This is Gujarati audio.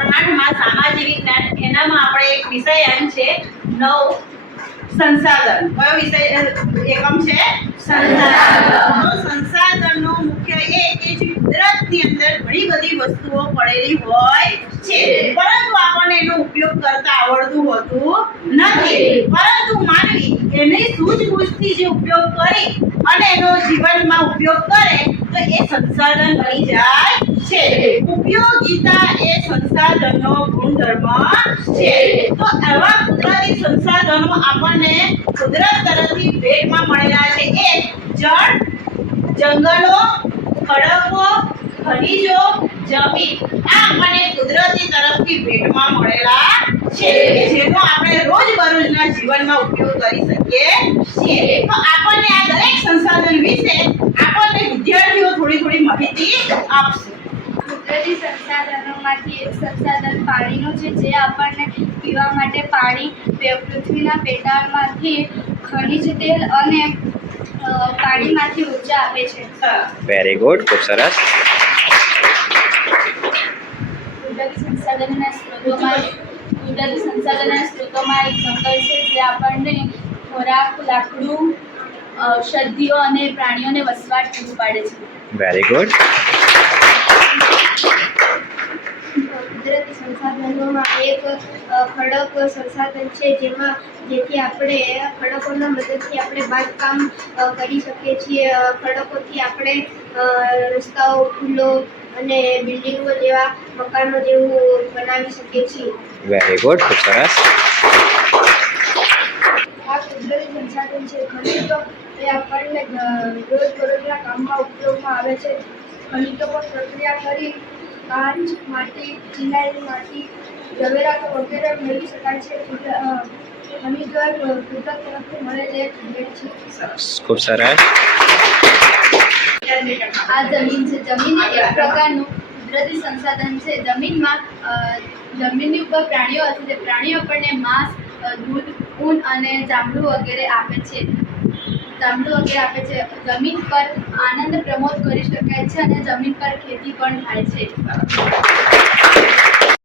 ધોરણ 8 માં સામાજિક વિજ્ઞાન એનામાં આપણે એક વિષય એમ છે 9 સંસાધન. કયો વિષય એકમ છે? સંસાધન. સંસાધનનો મુખ્ય એ કે જે કુદરતની અંદર ઘણી બધી વસ્તુઓ પડેલી હોય છે, પરંતુ આપણને એનો ઉપયોગ કરતા આવડતું હોતું નથી, પરંતુ માનવી એની સૂઝબૂઝથી જે ઉપયોગ કરી અને એનો જીવનમાં ઉપયોગ કરે તો એ સંસાધન બની જાય છે. ઉપયોગિતા એ સંસાધનનો ગુણધર્મ છે. તો આવા કુદરતી સંસાધનો આપણને કુદરત તરફથી ભેટમાં મળેલા છે. એક જળ, જંગલો, ખડકો, ખનિજો, જમીન, આ આપણને કુદરતી તરફથી ભેટમાં મળેલા છે, જેનો આપણે રોજબરોજના જીવનમાં ઉપયોગ કરી શકીએ છીએ. તો આપણને આ દરેક સંસાધન વિશે આપણને વિદ્યાર્થીઓ થોડી માહિતી આપશે. કુદરતી સંસાધનોમાંથી એક સંસાધન પાણીનું છે, જે આપણને પીવા માટે પાણી પૃથ્વીના પેટાળમાંથી ખનિજ તેલ અને પાણીમાંથી ઉર્જા આપે છે. વેરી ગુડ, ખૂબ સરસ. કુદરતી સંસાધનોના સ્ત્રોતોમાં એક જંગલ છે, જે આપણને ખોરાક, લાકડું, ઔષધિઓ અને પ્રાણીઓને વસવાટ પૂરું પાડે છે. Very good. કુદરતી સંસાધનોમાં એક ખડક સંસાધન છે, જેથી આપણે ખડકોના મદદથી આપણે બાંધકામ કરી શકીએ છીએ. ખડકોથી આપણે રસ્તાઓ, પુલો અને બિલ્ડિંગો જેવા મકાનો જેવું બનાવી શકીએ છીએ. વેરી ગુડ, ખૂબ સરસ. આ કુદરતી સંસાધન છે. ખનિજો એ આપણને રોજબરોજના કામમાં ઉપયોગમાં આવે છે. ખનિજો પર પ્રક્રિયા કરી કાચ, માટી, ચિનાઈની માટી, ઝવેરાતો વગેરે મેળવી શકાય છે. ખનિજો કુદરત તરફથી મળેલી એક ભેટ છે. ખૂબ સરસ. આ જમીન છે. જમીન એક પ્રકારનું કુદરતી સંસાધન છે. જમીનની ઉપર પ્રાણીઓ હશે, તે પ્રાણીઓ આપણને માંસ, દૂધ, ઊન અને ચામડું વગેરે આપે છે. જમીન પર આનંદ પ્રમોદ કરી શકાય છે અને જમીન પર ખેતી પણ થાય છે.